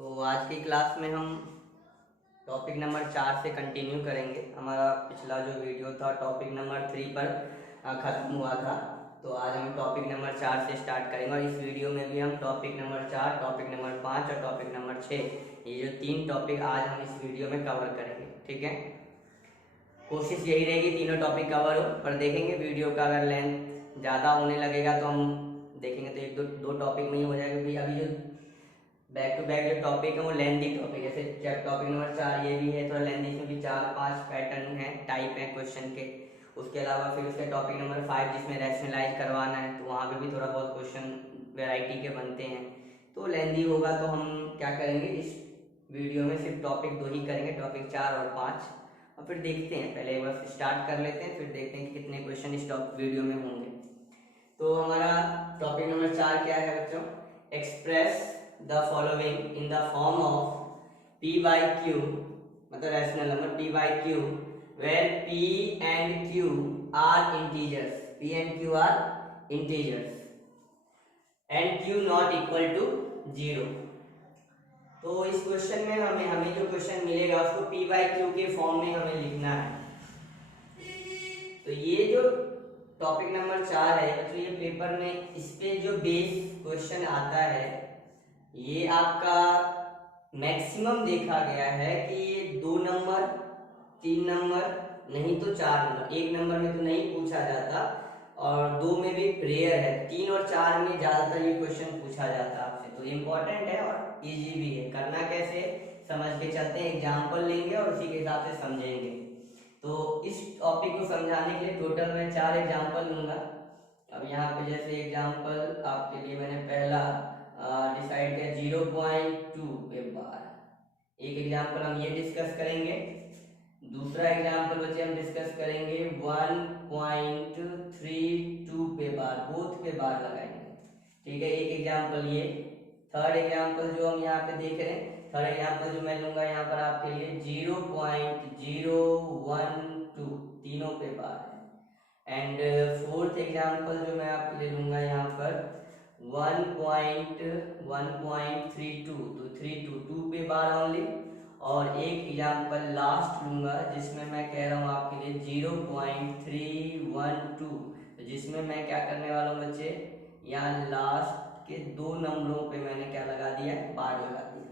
तो आज की क्लास में हम टॉपिक नंबर 4 से कंटिन्यू करेंगे। हमारा पिछला जो वीडियो था टॉपिक नंबर 3 पर ख़त्म हुआ था। तो आज हम टॉपिक नंबर 4 से स्टार्ट करेंगे और इस वीडियो में भी हम टॉपिक नंबर 4, टॉपिक नंबर 5 और टॉपिक नंबर 6, ये जो 3 टॉपिक आज हम इस वीडियो में कवर करेंगे। ठीक है, कोशिश यही रहेगी तीनों टॉपिक कवर हो, पर देखेंगे वीडियो का अगर लेंथ ज़्यादा होने लगेगा तो हम देखेंगे तो एक दो टॉपिक में ही हो जाएगा, क्योंकि अभी जो बैक टू बैक जो टॉपिक है वो लेंथी टॉपिक है। जैसे टॉपिक नंबर 4 ये भी है थोड़ा लेंथी, इसमें भी 4-5 पैटर्न हैं, टाइप हैं क्वेश्चन के। उसके अलावा फिर उसके टॉपिक नंबर 5 जिसमें रैशनलाइज करवाना है, तो वहाँ पे भी थोड़ा बहुत क्वेश्चन वैरायटी के बनते हैं। तो लेंथी होगा तो हम क्या करेंगे, इस वीडियो में सिर्फ टॉपिक 2 ही करेंगे, टॉपिक 4 और 5, और फिर देखते हैं। पहले एक बार स्टार्ट कर लेते हैं, फिर देखते हैं कि कितने क्वेश्चन इस वीडियो में होंगे। तो हमारा टॉपिक नंबर 4 क्या है बच्चों? Express the following in the form of p by q, मतलब rational number p by q, where p and q are integers, p and q are integers and q not equal to 0। तो इस question में हमें जो question मिलेगा उसको p by q के form में हमें लिखना है। तो ये जो टॉपिक नंबर 4 है बच्चों, ये पेपर में इस पे जो बेस क्वेश्चन आता है, ये आपका मैक्सिमम देखा गया है कि ये 2 नंबर 3 नंबर नहीं तो 4 नंबर, 1 नंबर में तो नहीं पूछा जाता और 2 में भी रेयर है, 3 और 4 में ज्यादातर ये क्वेश्चन पूछा जाता है आपसे। तो इम्पोर्टेंट है और इजी भी है। करना कैसे समझ के चलते हैं, एग्जाम्पल लेंगे और उसी के हिसाब से समझेंगे। तो इस टॉपिक को समझाने के लिए टोटल मैं 4 एग्जाम्पल लूंगा। अब यहाँ पे जैसे एग्जाम्पल आपके लिए मैंने पहला डिसाइड किया 0.2 पे बार। एक एग्जाम्पल हम ये डिस्कस करेंगे। दूसरा एग्जाम्पल बच्चे हम डिस्कस करेंगे 1.32 पे बार, बोथ पे बार लगाएंगे। ठीक है, एक एग्जाम्पल ये। थर्ड एग्जाम्पल जो हम यहाँ पे देख रहे हैं, थर्ड एग्जाम्पल जो मैं लूंगा यहाँ पर आपके लिए 0.012, तीनों पे बार है। एंड फोर्थ एग्जाम्पल जो मैं आपके लिए लूंगा यहाँ पर 1.32, तो 2 पे बार ओनली। और एक एग्जाम्पल लास्ट लूंगा जिसमें मैं कह रहा हूँ आपके लिए 0.312, जिसमें मैं क्या करने वाला हूँ बच्चे, यहाँ लास्ट के 2 नंबरों पे मैंने क्या लगा दिया, बार लगा दिया।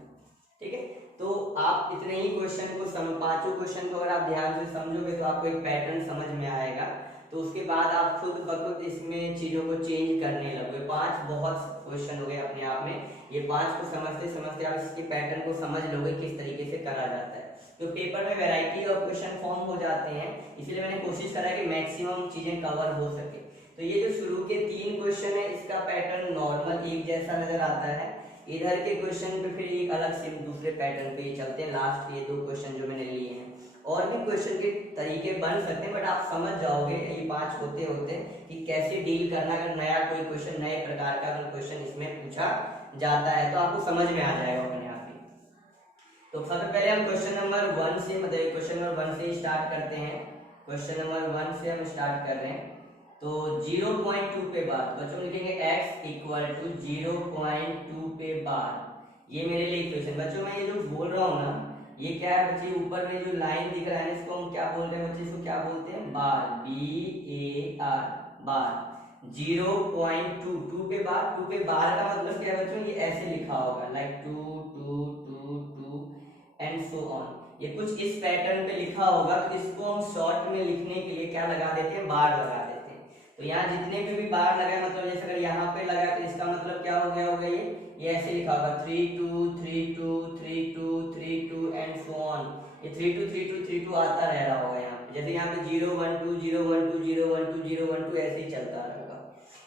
ठीक है, तो आप इतने ही क्वेश्चन को पांचों क्वेश्चन को अगर आप ध्यान से समझोगे तो आपको एक पैटर्न समझ में आएगा। तो उसके बाद आप खुद ब खुद इसमें चीजों को चेंज करने लगोगे। 5 बहुत क्वेश्चन हो गए अपने आप में, ये 5 को समझते समझते आप इसके पैटर्न को समझ लोगे किस तरीके से करा जाता है। तो पेपर में वैरायटी ऑफ क्वेश्चन फॉर्म हो जाते हैं, इसलिए मैंने कोशिश करा कि मैक्सिमम चीजें कवर हो सके। तो ये जो शुरू के 3 क्वेश्चन है, इसका पैटर्न नॉर्मल एक जैसा नजर आता है। इधर के क्वेश्चन पे फिर एक अलग से दूसरे पैटर्न पे चलते हैं। लास्ट के 2 क्वेश्चन जो मैंने लिए हैं, और भी क्वेश्चन के तरीके बन सकते हैं, बट आप समझ जाओगे ये 5 होते होते कि कैसे डील करना। अगर नया कोई क्वेश्चन, नए प्रकार का अगर क्वेश्चन इसमें पूछा जाता है तो आपको समझ में आ जाएगा अपने आप ही। तो सबसे पहले हम क्वेश्चन नंबर 1 से, मतलब क्वेश्चन नंबर 1 से स्टार्ट करते हैं। क्वेश्चन नंबर 1 से हम स्टार्ट कर रहे हैं। तो 0.2 पे बार, बच्चों लिखेंगे x इक्वल टू 0.2 पे बार। ये मेरे लिए इक्वेशन। बच्चों मैं ये जो बोल रहा हूँ ना, ये क्या है बच्चे, ऊपर में जो लाइन दिख रहा है इसको हम क्या बोल रहे हैं बच्चे, इसको क्या बोलते हैं, बार, BAR, बार। 0.2 पे बार, 2 पे बार का मतलब क्या है बच्चों, ये ऐसे लिखा होगा लाइक 2 2 2 2 एंड सो ऑन। ये कुछ इस पैटर्न पे लिखा होगा, तो इसको हम शॉर्ट में लिखने के लिए क्या लगा देते हैं, बार लगा देते हैं। तो यहाँ जितने भी बार लगाए, मतलब जैसे अगर यहाँ पे लगा तो इसका मतलब क्या हो गया होगा, ये ऐसे लिखा होगा 3 2 3 2 3 2 3 2 एंड सो ऑन। ये 3 2 3 2 3 2 आता रह रहा होगा यहाँ पे। जैसे यहाँ पे 0 1 2 0 1 2 0 1 2 0 1 2 ऐसे ही चलता रहेगा।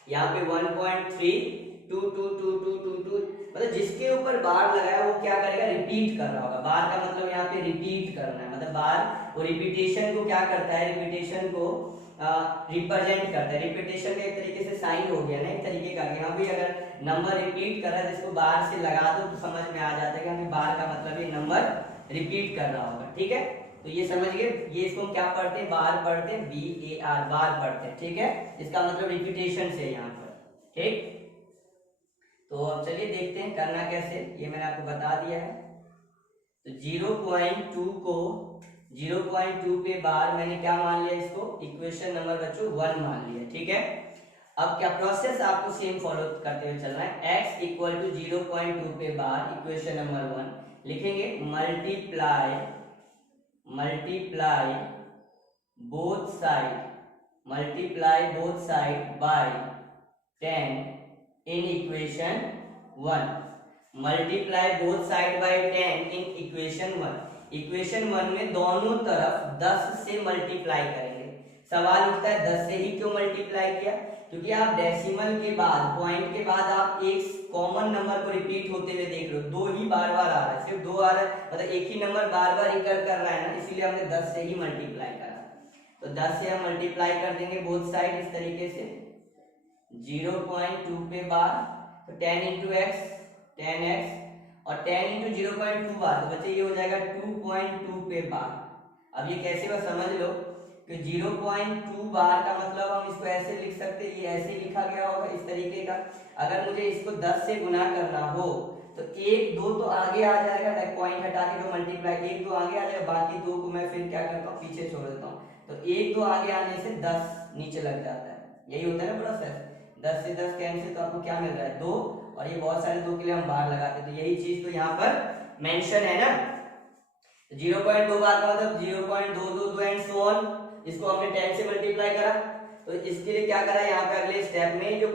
यहाँ पे 1.3 2 2 2 2 2 2, मतलब जिसके ऊपर बार लगाया वो क्या करेगा, रिपीट कर रहा होगा। बार का मतलब यहाँ पे रिपीट करना है, मतलब बार वो रिपीटेशन को क्या करता है, रिपीटेशन को रिप्रेजेंट करता है। रिपीटेशन का एक तरीके से साइन हो गया ना, एक तरीके का। यहाँ भी अगर नंबर रिपीट कर रहा है जिसको बार से लगा दो तो समझ में आ जाता है कि बार का मतलब ये नंबर रिपीट कर रहा होगा। ठीक है, तो ये समझ गए। ये इसको हम क्या पढ़ते हैं, बार पढ़ते हैं, BAR, बार पढ़ते हैं। ठीक है, इसका मतलब रिपीटेशन से यहाँ पर। ठीक, तो अब चलिए देखते हैं करना कैसे, ये मैंने आपको बता दिया है। तो 0.2 को 0.2 पे बार मैंने क्या मान लिया, इसको इक्वेशन नंबर बच्चों 1 मान लिया, ठीक है। अब क्या प्रोसेस आपको सेम फॉलो करते हुए चलना है। x इक्वल टू 0.2 पे बार इक्वेशन नंबर 1 लिखेंगे, multiply both side by 10 in equation 1। Multiply both side by 10 in equation 1। Equation 1 में दोनों तरफ 10 से मल्टीप्लाई करेंगे। सवाल उठता है 10 से ही क्यों मल्टीप्लाई किया, क्योंकि आप डेसिमल के बाद, पॉइंट के बाद आप एक कॉमन नंबर को रिपीट होते हुए देख रहे हो, 2 ही बार बार आ रहा है, सिर्फ 2 आ रहा है, मतलब एक ही नंबर बार बार रिकर कर रहा है ना, इसीलिए हमने 10 से ही मल्टीप्लाई करा। तो 10 से हम मल्टीप्लाई कर देंगे बोथ साइड इस तरीके से, 0.2 पे बार, तो 10 इंटू एक्स 10x और 10 इंटू 0.2 बार, तो बच्चे ये हो जाएगा 2.2 पे बार। अब ये कैसे बस समझ लो कि 0.2 बार का मतलब हम इसको ऐसे लिख सकते हैं, ये ऐसे लिखा गया होगा इस तरीके का। अगर मुझे इसको 10 से गुना करना हो तो 1 2 तो आगे आ जाएगा, पॉइंट हटा के जो मल्टीप्लाई 1 2 आगे आ जाएगा, बाकी 2 को मैं फिर क्या करता हूँ पीछे छोड़ देता हूँ, तो 1 2 आगे आने से 10 नीचे लग जाता है, यही होता है ना प्रोसेस। 10 से 10 कैंसिल, तो आपको क्या मिल रहा है 2, और ये बहुत सारे 2 के लिए हम बार लगाते हैं, तो यही चीज तो यहाँ पर मेंशन है ना। 0.2 बार का मतलब 0.222 एंड सो ऑन, इसको हमने 10 से मल्टीप्लाई करा, तो इसके लिए क्या करा यहाँ पे अगले स्टेप में, जो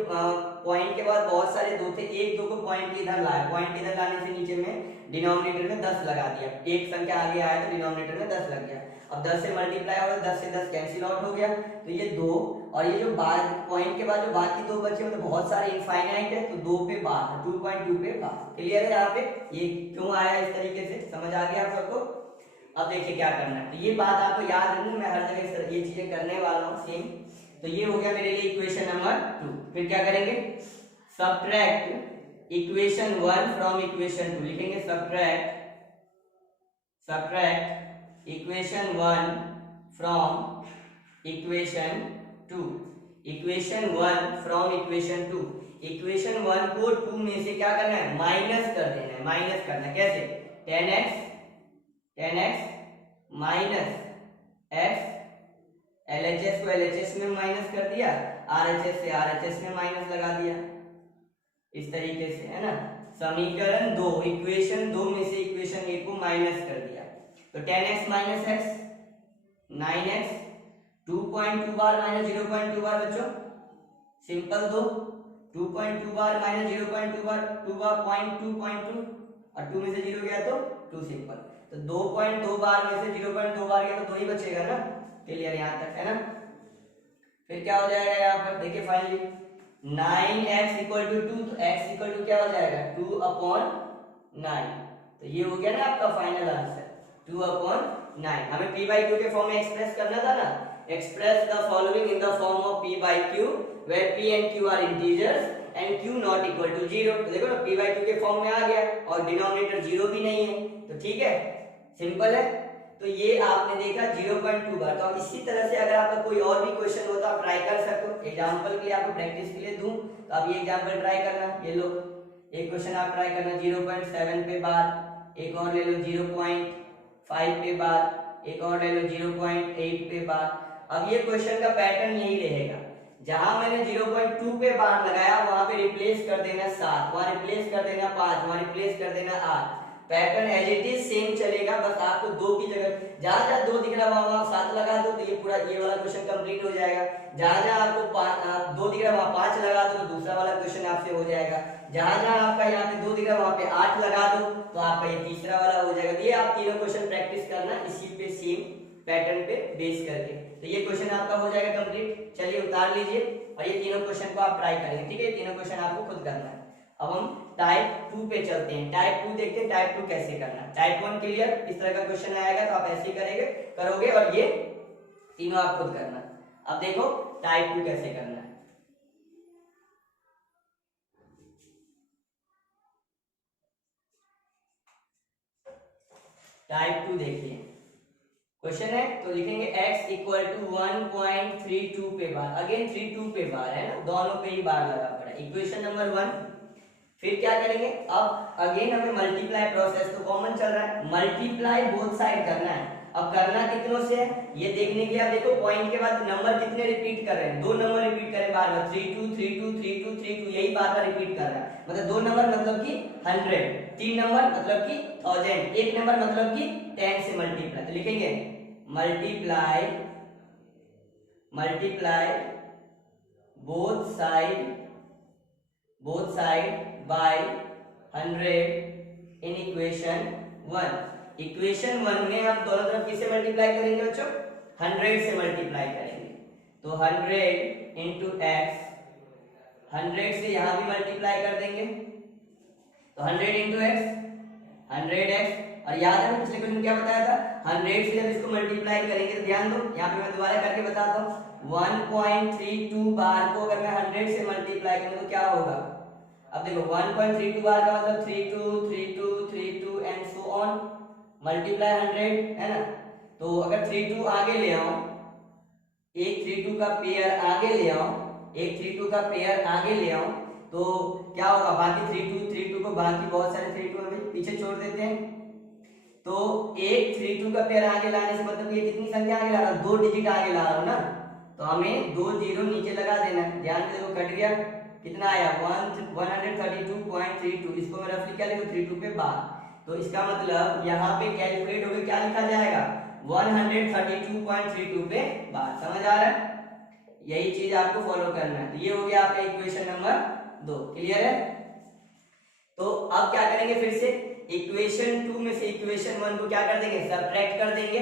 पॉइंट के बाद बहुत सारे 2 थे, 1 2 को पॉइंट इधर लाया, पॉइंट इधर लाने से नीचे में डिनोमिनेटर में 10 लगा दिया, एक संख्या आगे आया तो डिनोमिनेटर में 10 लग गया। अब 10 से मल्टीप्लाई हो, 10 से 10 कैंसिल आउट हो गया, तो ये 2 और ये जो बार पॉइंट के बाद जो बाकी 2 बचे, मतलब बहुत सारे इनफाइनाइट है, तो 2 पे बार, 2.2 पे बार। क्लियर है यहाँ पे, ये क्यों आया इस तरीके से, समझ आ गया आप सबको। अब देखिए क्या करना है, तो ये बात आपको याद रखनी, मैं हर जगह ये चीजें करने वाला हूँ सेम। तो ये हो गया मेरे लिए इक्वेशन नंबर 2। फिर क्या करेंगे, सब्ट्रैक्ट इक्वेशन 1 फ्रॉम इक्वेशन 2, लिखेंगे subtract equation 1 from equation 2, equation 1 from equation 2। Equation 1 को 2 में से क्या करना है, माइनस कर देना है, माइनस करना है कैसे, 10x माइनस x, LHS को LHS में माइनस कर दिया, RHS से RHS में माइनस लगा दिया, इस तरीके से है ना। समीकरण 2, इक्वेशन 2 में से इक्वेशन 1 को माइनस कर दिया, तो 10x माइनस x 9x, 2.2 बार माइनस 0.2 बार बच्चों, सिंपल 2, 2.2 बार माइनस 0.2 बार, 2 बार 0.2 और 2 में से 0 गया तो 2 सिंपल, तो 2.2 बार में से 0.2 बार गया तो 2 ही बचेगा ना। क्लियर यहाँ तक है ना। फिर क्या हो जाएगा यहाँ पर देखिए फाइनली 9x इक्वल टू 2, तो x इक्वल टू क्या हो जाएगा 2/9, तो ये हो गया ना आपका फाइनल आंसर 2/9। हमें p/q के फॉर्म में एक्सप्रेस करना था ना, express the following in the form of p/q where p and q are integers and q not equal to 0, तो देखो ना p/q के फॉर्म में आ गया और डिनोमिनेटर 0 भी नहीं है, तो ठीक है सिंपल है। तो ये आपने देखा 0.2 बार। तो अब इसी तरह से अगर आपका कोई और भी क्वेश्चन हो तो आप ट्राई कर सकते हो, एग्जांपल के लिए आपको प्रैक्टिस के लिए दूं तो अब ये एग्जांपल ट्राई करना, ये लो एक क्वेश्चन आप ट्राई करना 0.7 पे बार, एक और ले लो 0.5 पे बार, एक और ले लो 0.8 पे बार। अब ये क्वेश्चन का पैटर्न यही रहेगा, जहां मैंने 0.2 पे बार लगाया वहां पे रिप्लेस कर देना 7, वहां रिप्लेस कर देना 5, वहां रिप्लेस कर देना 8, pattern as it is same चलेगा, बस आपको 2 की जगह जहां जहां 2 दिख रहा है वहां 7 लगा दो, तो ये पूरा ये वाला क्वेश्चन कंप्लीट हो जाएगा। जहां जहां आपको 2 दिख रहा है वहां 5 लगा दो, तो दूसरा वाला क्वेश्चन आपसे हो जाएगा। जहां जहां आपका यहाँ पे 2 दिख रहा है वहां पे 8 लगा दो, तो आपका ये तीसरा वाला हो जाएगा। ये आप तीनों क्वेश्चन प्रैक्टिस करना इसी पे सेम पैटर्न पे बेस करके, तो ये क्वेश्चन आपका हो जाएगा कंप्लीट। चलिए उतार लीजिए और ये तीनों क्वेश्चन को आप ट्राई करेंगे, ठीक है। तीनों क्वेश्चन आपको खुद करना है। अब हम टाइप 2 पे चलते हैं, टाइप 2 देखते हैं टाइप 2 कैसे करना है। टाइप 1 क्लियर, इस तरह का क्वेश्चन आएगा तो आप ऐसे ही करोगे और ये तीनों आप खुद करना। अब देखो टाइप 2 कैसे करना है। टाइप 2 देखिए क्वेश्चन है, तो लिखेंगे x इक्वल टू 1.32 पे बार, अगेन 32 पे बार है ना, दोनों पे ही बार लगा पड़ा। इक्वेशन नंबर 1 फिर क्या करेंगे, अब अगेन हमें मल्टीप्लाई प्रोसेस तो कॉमन चल रहा है, मल्टीप्लाई बोथ साइड करना है। अब करना कितनों से है ये देखने के लिए आप देखो पॉइंट के बाद नंबर कितने रिपीट कर रहे हैं, दो नंबर रिपीट करें बार बार, 32 32 32 32, यही बार बार रिपीट कर रहा है। मतलब दो नंबर मतलब कि 100, तीन नंबर मतलब कि 1000, एक नंबर मतलब कि 10 से मल्टीप्लाई। तो लिखेंगे multiply multiply both side by 100 in equation 1। Equation 1 में हम दोनों तरफ किससे मल्टीप्लाई करेंगे बच्चों, 100 से मल्टीप्लाई करेंगे। तो 100 इंटू एक्स, 100 से यहां भी मल्टीप्लाई कर देंगे, तो 100 इंटू एक्स 100x। और याद है पिछले क्वेश्चन में क्या बताया था, 100 से जब इसको मल्टीप्लाई करेंगे तो ध्यान दो यहाँ पे मैं दोबारा करके बताता हूँ, 1.32 बार को अगर मैं 100 से मल्टीप्लाई करूँ तो क्या होगा। अब देखो 1.32 बार का मतलब 32 32 32 एंड सो ऑन, मल्टीप्लाई 100 है ना। तो अगर 32 आगे ले आओ, एक 32 का पेयर आगे ले आओ, एक 32 का पेयर आगे ले आओ, तो क्या होगा, बाकी 32 को बाकी बहुत सारे 32 में पीछे छोड़ देते हैं। तो एक 32 का पेयर आगे लाने से मतलब ये कितनी संख्या आगे ला रहा हूं, 2 डिजिट आगे ला रहा हूं ना, तो हमें 2 जीरो नीचे लगा देना है। ध्यान से देखो कट गया, कितना आया 132.32। इसको मैं रफली क्या लिखूं, 32 पे बार, तो इसका मतलब यहाँ पे कैलकुलेट होकर क्या लिखा जाएगा 132.32 पे बार। समझ आ रहा है, यही चीज आपको फॉलो करना है। तो ये हो गया आपका इक्वेशन नंबर 2, क्लियर है। तो अब क्या करेंगे, फिर से इक्वेशन 2 में से इक्वेशन 1 को क्या कर देंगे, सब्ट्रैक्ट कर देंगे।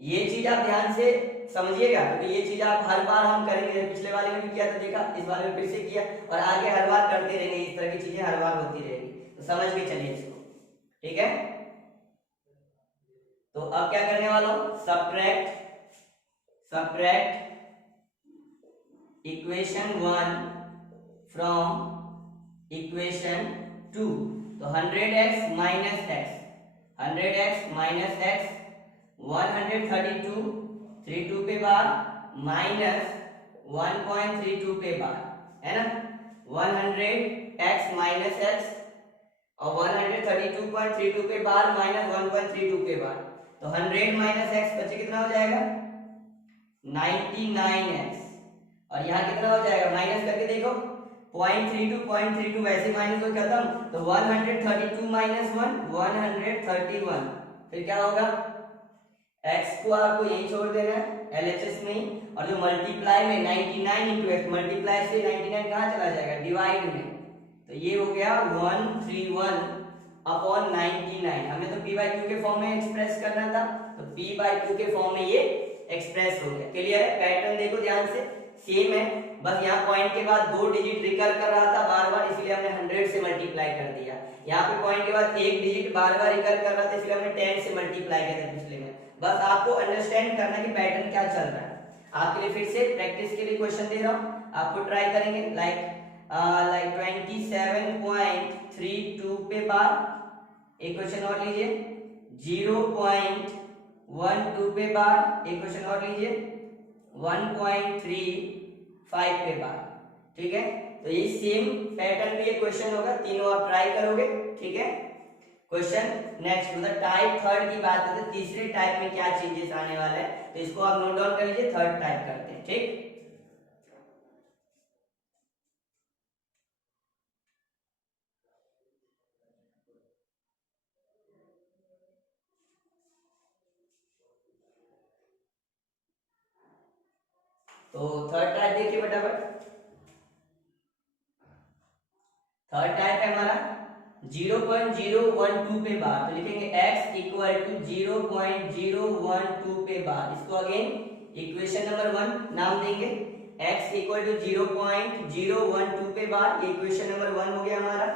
ये चीज आप ध्यान से समझिएगा क्योंकि ये चीज आप हर बार हम करेंगे, पिछले वाले में भी किया था देखा, इस बार में फिर से किया और आगे हर बार करते रहेंगे, इस तरह की चीजें हर बार होती रहेगी, तो समझ के चलिए इसको, ठीक है। तो अब क्या करने वाला हूं, सब्ट्रैक्ट इक्वेशन 1 फ्रॉम इक्वेशन 2। तो 100x minus x, 100x minus x 132 32 पे बार माइनस 1.32 पे बार है ना, 100x माइनस एक्स और 132.32 पे बार माइनस 1.32 पे बार। तो 100 माइनस एक्स बच्चे कितना हो जाएगा 99x, और यहाँ कितना हो जाएगा माइनस करके देखो 0.32 वैसे माइनस हो खत्म, तो 132 माइनस 1 131, फिर क्या होगा x को आपको यही छोड़ देना है LHS में ही, और जो मल्टीप्लाई में 99 इंटू एक्स, मल्टीप्लाई से 99 कहाँ चला जाएगा डिवाइड में, तो ये हो गया 131 अपॉन 99। हमें तो p बाई क्यू के फॉर्म में एक्सप्रेस करना था, तो p बाई क्यू के फॉर्म में ये एक्सप्रेस हो गया। क्लियर है, पैटर्न देखो ध्यान से सेम है, बस यहाँ पॉइंट के बाद 2 डिजिट रिकर कर रहा था बार बार, इसलिए हमने 100 से मल्टीप्लाई कर दिया। यहाँ पे पॉइंट के बाद एक डिजिट बार बार रिकर कर रहा था, इसलिए हमने 10 से मल्टीप्लाई किया था पिछले में। बस आपको अंडरस्टैंड करना कि पैटर्न क्या चल रहा है। आपके लिए फिर से प्रैक्टिस के लिए क्वेश्चन दे रहा हूँ, आपको ट्राई करेंगे लाइक 27.32 पे बार। एक क्वेश्चन और लीजिए 0.12 पे बार, एक क्वेश्चन और लीजिए 1.35 पे बार, ठीक है। तो ये सेम पैटर्न भी एक क्वेश्चन होगा, तीनों आप ट्राई करोगे, ठीक है। क्वेश्चन नेक्स्ट मतलब टाइप थर्ड की बात करते हैं, तीसरे टाइप में क्या चेंजेस आने वाला है, तो इसको आप नोट डाउन कर लीजिए, थर्ड टाइप करते हैं, ठीक। तो थर्ड टाइप देखिए फटाफट, थर्ड टाइप है हमारा 0.012 पे बार, तो लिखेंगे x इक्वल टू 0.012 पे बार। इसको अगेन इक्वेशन नंबर 1 नाम देंगे, x इक्वल टू 0.012 पे बार, ये इक्वेशन नंबर 1 हो गया हमारा।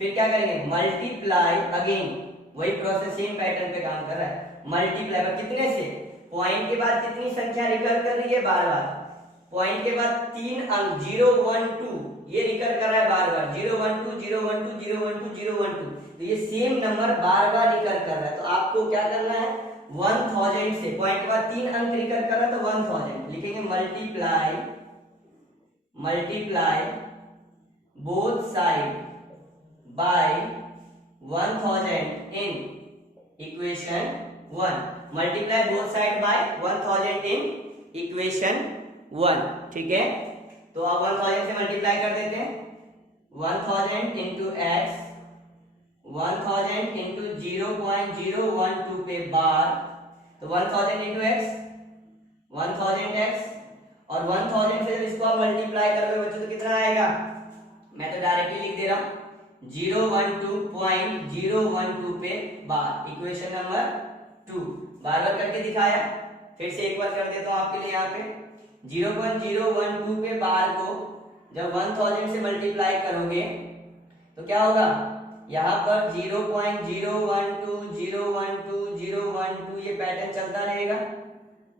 फिर क्या करेंगे मल्टीप्लाई, अगेन वही प्रोसेस सेम पैटर्न पे काम कर रहा है, मल्टीप्लाई पर कितने से, पॉइंट के बाद कितनी संख्या रिकर कर रही है बार बार, पॉइंट के बाद 3 अंक 012 ये रिकर कर रहा है बार बार, 012 012 012 012, तो ये सेम नंबर बार बार रिकर कर रहा है। तो आपको क्या करना है 1000 से, पॉइंट के बाद 3 अंक रिकर कर रहा है तो 1000 लिखेंगे, multiply both side by 1000 in equation 1, multiply both side by 1000 in equation 1, ठीक है। तो अब 1000 से मल्टीप्लाई कर देते हैं, 1000 इंटू एक्स, 1000 इंटू 0.012 पे बार, तो 1000 इंटू एक्स 1000 एक्स, और 1000 से जब इसको आप मल्टीप्लाई करोगे बच्चों तो कितना आएगा, मैं तो डायरेक्टली लिख दे रहा हूं 012.012 पे बार, इक्वेशन नंबर 2 बार बार करके दिखाया, फिर से एक बार कर देता हूं आपके लिए। यहाँ पे 0.012 पे बार को जब 1000 से मल्टीप्लाई करोगे तो क्या होगा, यहाँ पर 0.012 ये पैटर्न चलता रहेगा,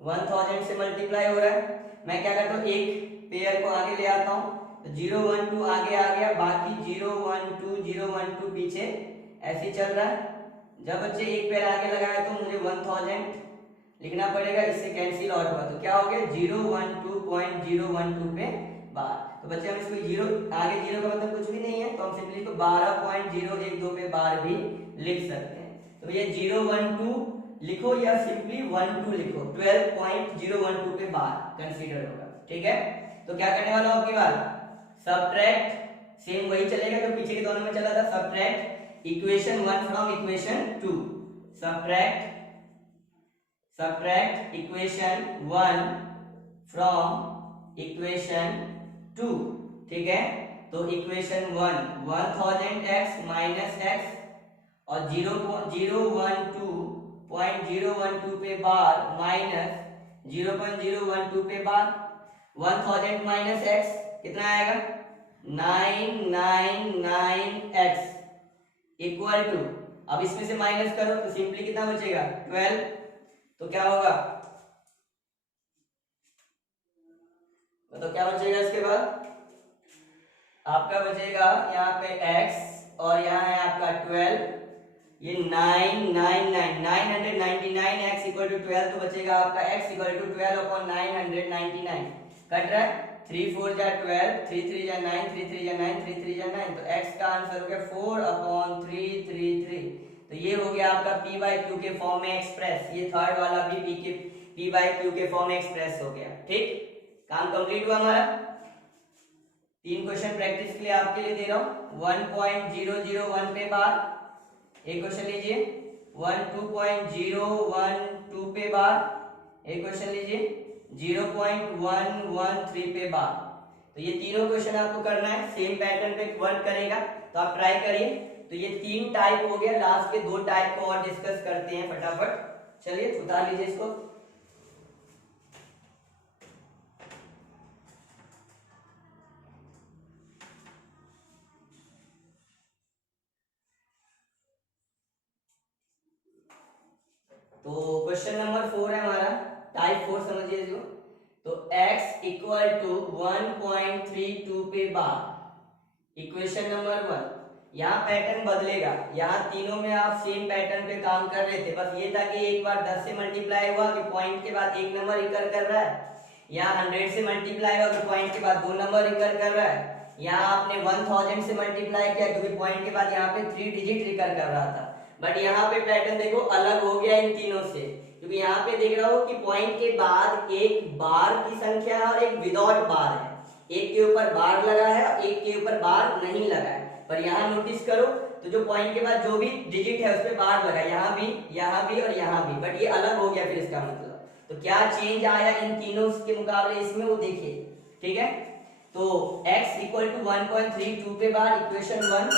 1000 से मल्टीप्लाई हो रहा है। मैं क्या करता हूँ, एक पेयर को आगे ले आता हूँ, तो 012 आगे आ गया, बाकी 012 पीछे ऐसे चल रहा है। जब बच्चे एक पेयर आगे लगाया तो मुझे 1000 लिखना पड़ेगा, इससे कैंसिल आउट हुआ तो क्या हो गया 012.012 पे बार। तो बच्चे हम इसको जीरो, आगे जीरो का मतलब कुछ भी नहीं है, तो हम सिंपली इसको 12.012 पे बार भी लिख सकते हैं। तो ये 012 लिखो या सिंपली 12 लिखो, 12.012 पे बार कंसीडर होगा, ठीक है। तो क्या करने वाला हूं आपकी बार, सब्ट्रैक्ट, सेम वही चलेगा जो पीछे के दोनों में चला था, subtract equation 1 from equation 2, subtract equation 1 from equation 2, ठीक है। तो इक्वेशन 1 1000x माइनस एक्स और 0.012 पे बार माइनस 0.012 पे बार, 1000 माइनस एक्स कितना आएगा 999x इक्वल टू, अब इसमें से माइनस करो तो सिंपली कितना बचेगा 12, तो क्या होगा, तो क्या बचेगा इसके बाद आपका बचेगा यहाँ पे x और यहाँ है आपका 12, ये 999x इक्वल टू 12, तो बचेगा आपका x इक्वल टू 12/999, कट रहा है 3 4 जा 12, 3 3 जा 9, 3 3 जा 9, 3 3 जा 9, तो x का आंसर हो गया 4/333। तो ये हो गया आपका p बाई क्यू के फॉर्म में एक्सप्रेस, ये थर्ड वाला भी p बाई क्यू के फॉर्म में एक्सप्रेस हो गया, ठीक। काम कंप्लीट हुआ हमारा। 3 क्वेश्चन प्रैक्टिस के लिए आपके लिए दे रहा हूं, 1.001 पे बार एक क्वेश्चन लीजिए, 12.012 पे बार एक क्वेश्चन लीजिए, 0.113 पे बार। तो ये तीनों क्वेश्चन आपको करना है, सेम पैटर्न पे वर्क करेगा, तो आप ट्राई करिए। तो ये 3 टाइप हो गया, लास्ट के 2 टाइप को और डिस्कस करते हैं फटाफट। चलिए उतार लीजिए इसको। तो क्वेश्चन नंबर 4 है हमारा, टाइप 4 समझिए इसको। तो x इक्वल टू 1.32 पे बार, इक्वेशन नंबर 1। यहाँ पैटर्न बदलेगा, यहाँ तीनों में आप सेम पैटर्न पे काम कर रहे थे, बस ये था कि एक बार 10 से मल्टीप्लाई हुआ कि पॉइंट के बाद एक नंबर इकर कर रहा है, यहाँ 100 से मल्टीप्लाई हुआ कि पॉइंट के बाद 2 नंबर इकर कर रहा है, यहाँ आपने 1000 से मल्टीप्लाई किया क्योंकि पॉइंट के बाद यहाँ पे 3 डिजिट इकर कर रहा था। बट यहाँ पे पैटर्न देखो अलग हो गया इन तीनों से, क्योंकि यहाँ पे देख रहा हो कि पॉइंट के बाद एक बार की संख्या और एक विदाउट बार है, एक के ऊपर बार लगा है और एक के ऊपर बार नहीं लगा है। पर यहाँ नोटिस करो तो जो पॉइंट के बाद जो भी डिजिट है उस पर बार लगा, यहाँ भी और यहाँ भी, बट ये अलग हो गया। फिर इसका मतलब तो क्या चेंज आया इन तीनों के मुकाबले इसमें, वो देखिए, ठीक है। तो x इक्वल टू 1.32 पे बार इक्वेशन 1,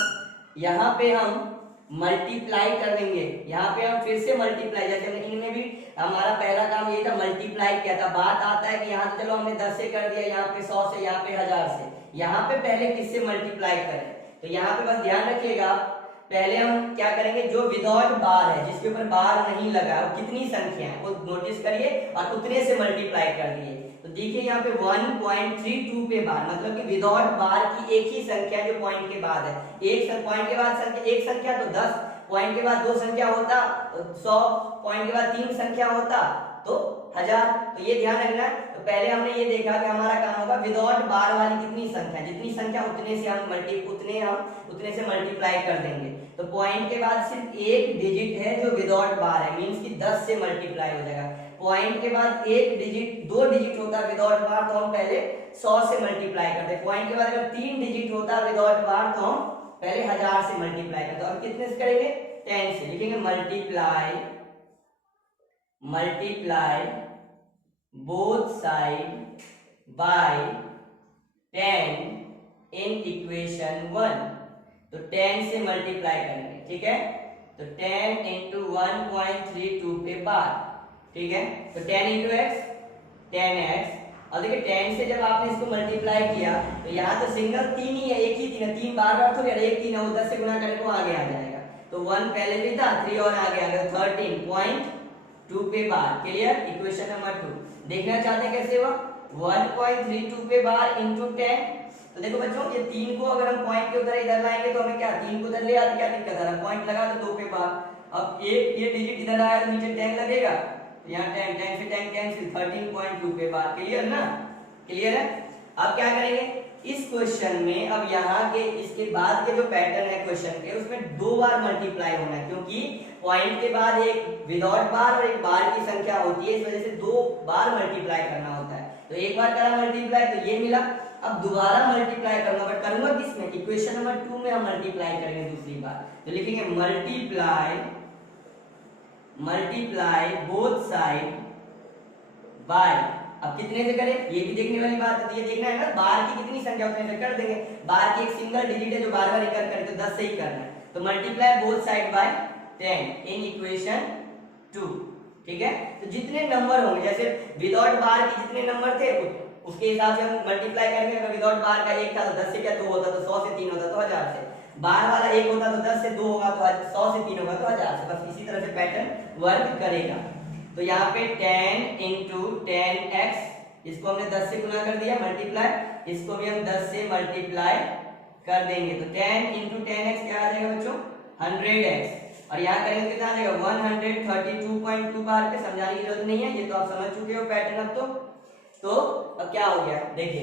यहाँ पे हम मल्टीप्लाई कर देंगे, यहाँ पे हम फिर से मल्टीप्लाई, जैसे हमने इनमें भी हमारा पहला काम ये था मल्टीप्लाई किया था। बात आता है कि यहाँ तो चलो हमने 10 से कर दिया, यहाँ पे 100 से, यहाँ पे 1000 से, यहाँ पे पहले किससे मल्टीप्लाई करें। तो यहाँ पे बस ध्यान रखिएगा, पहले हम क्या करेंगे, जो विदाउट बार है, जिसके ऊपर बार नहीं लगा, वो कितनी संख्या है वो नोटिस करिए और उतने से मल्टीप्लाई कर दिए। तो देखिए यहाँ पे 1.32 पे बार, मतलब कि विदाउट बार की एक ही संख्या जो पॉइंट के बाद है, एक पॉइंट के बाद संख्या, एक संख्या तो 10, पॉइंट के बाद 2 संख्या होता 100, पॉइंट के बाद 3 संख्या होता तो 1000। तो ये ध्यान रखना। तो पहले हमने ये देखा कि हमारा काम होगा विदाउट बार वाली कितनी संख्या, जितनी संख्या उतने से हम उतने से मल्टीप्लाई कर देंगे। तो पॉइंट के बाद सिर्फ एक डिजिट है जो विदाउट बार है, मींस कि 10 से मल्टीप्लाई हो जाएगा। पॉइंट के बाद एक डिजिट, दो डिजिट होता है विदाउट बार तो हम पहले 100 से मल्टीप्लाई करते हैं। पॉइंट के बाद अगर 3 डिजिट होता है विदाउट बार तो हम पहले 1000 से मल्टीप्लाई करते हैं। और कितने से करेंगे? 10 से। लिखेंगे multiply both side by 10 in equation 1। तो 10 से मल्टीप्लाई करेंगे, ठीक है। तो 10 इंटू 1.32 पे बार, ठीक है। तो 10 इंटू एक्स 10x। और देखिए 10 से जब आपने इसको मल्टीप्लाई किया तो यहाँ तो सिंगल 3 ही है, एक ही 3 है, 3 बार थोड़ी है, एक 3 है, वो 10 से गुणा करने को आगे आ जाएगा। तो 1 पहले भी था, 3 और आगे आ गया, 13.2 पे बार। क्लियर? इक्वेशन नंबर 2 देखना चाहते हैं कैसे हुआ? 1.32 पे बार इंटू 10। तो देखो बच्चों, ये 3 को अगर हम पॉइंट के उधर इधर लाएंगे तो हमें क्या, 3 को उधर ले आते, क्या दिक्कत आ रहा है? पॉइंट लगा तो 2 पे बार। अब एक ये डिजिट इधर आया तो नीचे 10 लगेगा, तो यहाँ 10 10 से 10 कैंसिल, 13.2 पे बार। क्लियर ना? क्लियर है? अब क्या करेंगे इस क्वेश्चन में? अब यहाँ के इसके बाद के जो पैटर्न है क्वेश्चन के, उसमें 2 बार मल्टीप्लाई होना है, क्योंकि पॉइंट के बाद एक विदाउट बार और एक बार की संख्या होती है, इस वजह से 2 बार मल्टीप्लाई करना होता है। तो एक बार करा मल्टीप्लाई तो ये मिला, अब दोबारा मल्टीप्लाई करूंगा, बट करूंगा किसमें? इक्वेशन नंबर 2 में हम मल्टीप्लाई करेंगे दूसरी बार। तो लिखेंगे मल्टीप्लाई बोथ साइड बाय, अब कितने से करें ये भी देखने वाली बात है। ये देखना है ना बार की कितनी संख्या उतने से कर देंगे। बार की एक सिंगल डिजिट है जो बार बार रिकर करें, तो 10 से ही करना है। तो multiply both side by 10 in equation 2, ठीक है। तो जितने नंबर होंगे, जैसे विदाउट बार के जितने नंबर थे उसके हिसाब से हम मल्टीप्लाई करेंगे। अगर विदाउट बार का 1 था तो 10 से क्या 2 होता, तो 100 से 3 होता तो 1000 से। बार वाला 1 होता तो 10 से 2 होगा, तो 100 से 3 होगा तो 1000 से। बस इसी तरह से पैटर्न वर्क करेगा। तो यहाँ पे 10 इंटू 10x, इसको हमने 10 से गुना कर दिया मल्टीप्लाई, इसको भी हम 10 से मल्टीप्लाई कर देंगे। तो 10 इंटू 10x क्या आ जाएगा बच्चों? 100x। और यहाँ करेंगे कितना आ जाएगा? 132.2 बार पे समझाने की जरूरत नहीं है, ये तो आप समझ चुके हो पैटर्न। अब तो अब क्या हो गया देखिए,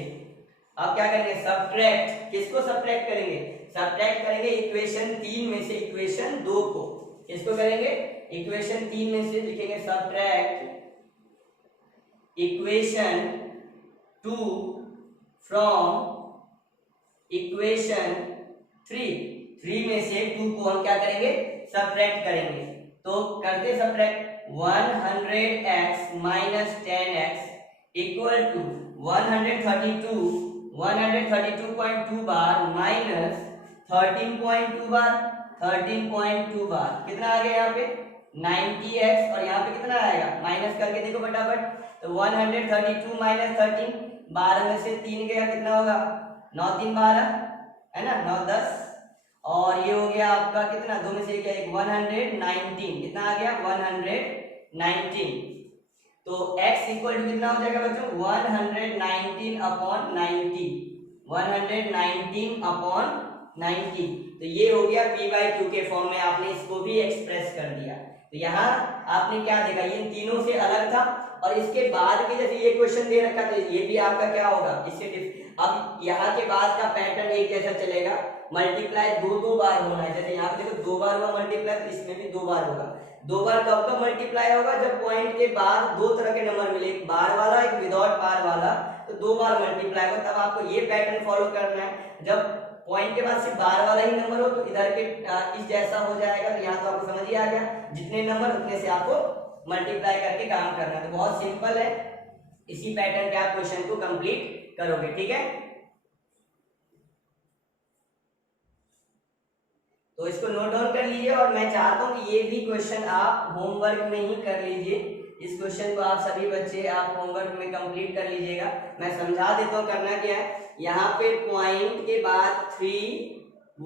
अब क्या करेंगे? सब्ट्रैक्ट। किसको सब्ट्रैक्ट करेंगे? सब्ट्रैक्ट करेंगे इक्वेशन 3 में से इक्वेशन 2 को। इसको करेंगे इक्वेशन 3 में से, लिखेंगे सब्ट्रैक्ट इक्वेशन 2 फ्रॉम इक्वेशन 3 में से 2 को हम क्या करेंगे? सब्ट्रैक्ट करेंगे। तो करते subtract, 100x minus 10x equal to 132.2 bar minus 13.2 bar, 13.2 bar कितना आ गया यहाँ पे? 90x। और यहाँ पे कितना आएगा? माइनस करके देखो फटाफट। तो 132 माइनस 13, 12 में से 3 गया, कितना होगा? 9 3 12 है ना, 9 10। और ये हो गया आपका कितना? 2 में से क्या? 119, कितना आ गया? 119। तो x इक्वल टू कितना हो जाएगा बच्चों? 119 अपॉन 90, 119 अपॉन 90। तो ये हो गया p/q के फॉर्म में, आपने इसको भी एक्सप्रेस कर दिया। तो यहाँ आपने क्या देखा? ये तीनों से अलग था, और इसके बाद के जैसे ये क्वेश्चन दे रखा तो ये भी आपका क्या होगा? इससे अब यहाँ के बाद का पैटर्न एक जैसा चलेगा, मल्टीप्लाई 2 बार होना है। जैसे यहाँ पे देखो 2 बार हुआ मल्टीप्लाई, तो इसमें भी 2 बार होगा। 2 बार कब कब मल्टीप्लाई होगा? जब पॉइंट के बाद 2 तरह के नंबर मिले, एक बार वाला एक विदाउट बार वाला, तो 2 बार मल्टीप्लाई होगा। तब आपको ये पैटर्न फॉलो करना है। जब पॉइंट के बाद सिर्फ बार वाला ही नंबर हो तो इधर के इस जैसा हो जाएगा। तो यहाँ तो आपको समझ ही आ गया, जितने नंबर उतने से आपको मल्टीप्लाई करके काम करना है। तो बहुत सिंपल है, इसी पैटर्न पे आप क्वेश्चन को कंप्लीट करोगे, ठीक है। तो इसको नोट डाउन कर लीजिए, और मैं चाहता हूं कि ये भी क्वेश्चन आप होमवर्क में ही कर लीजिए। इस क्वेश्चन को आप सभी बच्चे आप होमवर्क में कंप्लीट कर लीजिएगा। मैं समझा देता हूँ करना क्या है। यहाँ पे पॉइंट के बाद 3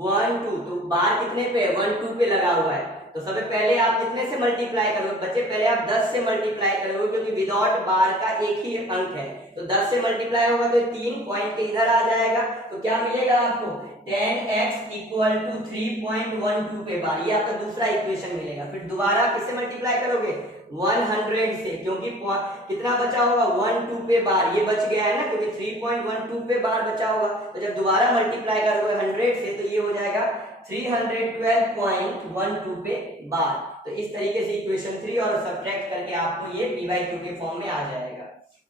1 2, तो बार कितने पे है? 1 2 पे लगा हुआ है। तो सबसे पहले आप कितने से मल्टीप्लाई करोगे बच्चे? पहले आप 10 से मल्टीप्लाई करोगे, क्योंकि विदाउट बार का एक ही अंक है, तो 10 से मल्टीप्लाई होगा तो 3 पॉइंट के इधर आ जाएगा, तो क्या मिलेगा आपको? 10x इक्वल टू 3.12 पे बार, ये आपका दूसरा इक्वेशन मिलेगा। फिर दोबारा किससे मल्टीप्लाई करोगे? 100 से, क्योंकि कितना बचा होगा? 12 पे बार, ये बच गया है ना, क्योंकि 3.12 पे बार बचा होगा। तो जब दोबारा मल्टीप्लाई करोगे 100 से तो ये हो जाएगा 312.12 पे बार। तो इस तरीके से इक्वेशन 3 और सब्ट्रैक्ट करके आपको ये p/q के फॉर्म में आ जाएगा।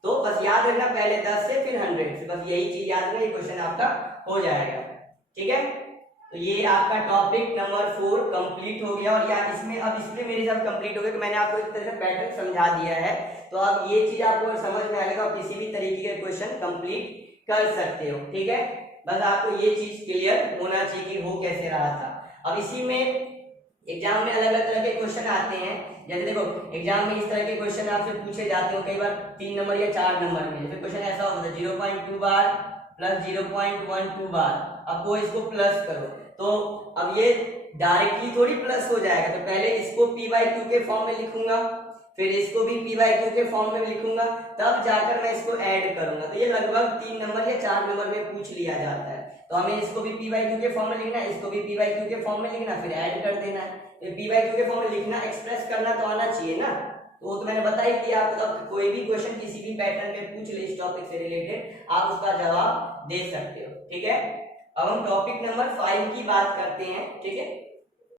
तो बस याद रखना, पहले 10 से फिर 100 से, बस यही चीज याद रखना, ये क्वेश्चन आपका हो जाएगा। ठीक है, तो ये आपका टॉपिक नंबर 4 कंप्लीट हो गया। और यार इसमें अब इसलिए मेरे साथ कंप्लीट हो गया कि मैंने आपको एक तरह से पैटर्न समझा दिया है, तो अब ये चीज आपको समझ में आएगा, आप किसी भी तरीके के क्वेश्चन कंप्लीट कर सकते हो। ठीक है, बस आपको ये चीज क्लियर होना चाहिए कि हो कैसे रहा था। अब इसी में एग्जाम में अलग अलग तरह के क्वेश्चन आते हैं, जैसे देखो एग्जाम में इस तरह के क्वेश्चन आपसे पूछे जाते हो, कई बार 3 नंबर या 4 नंबर में। फिर क्वेश्चन ऐसा होता है 0.2 बार प्लस 0.12 बार, अब वो इसको प्लस करो, तो अब ये डायरेक्टली थोड़ी प्लस हो जाएगा, तो पहले इसको p/q के फॉर्म में लिखूंगा, फिर इसको भी p/q के फॉर्म में लिखूंगा, तब जाकर मैं इसको ऐड करूंगा। तो ये लगभग 3 नंबर या 4 नंबर में पूछ लिया जाता है, तो हमें इसको भी p/q के फॉर्म में लिखना है, इसको भी p/q के फॉर्म में लिखना, फिर ऐड कर देना है। तो p/q के फॉर्म में लिखना, एक्सप्रेस करना तो आना चाहिए ना, तो वो तो मैंने बता ही दिया आपको। तो कोई भी क्वेश्चन किसी भी पैटर्न में पूछ ले इस टॉपिक से रिलेटेड, आप उसका जवाब दे सकते हो। ठीक है, अब हम टॉपिक नंबर 5 की बात करते हैं। ठीक है,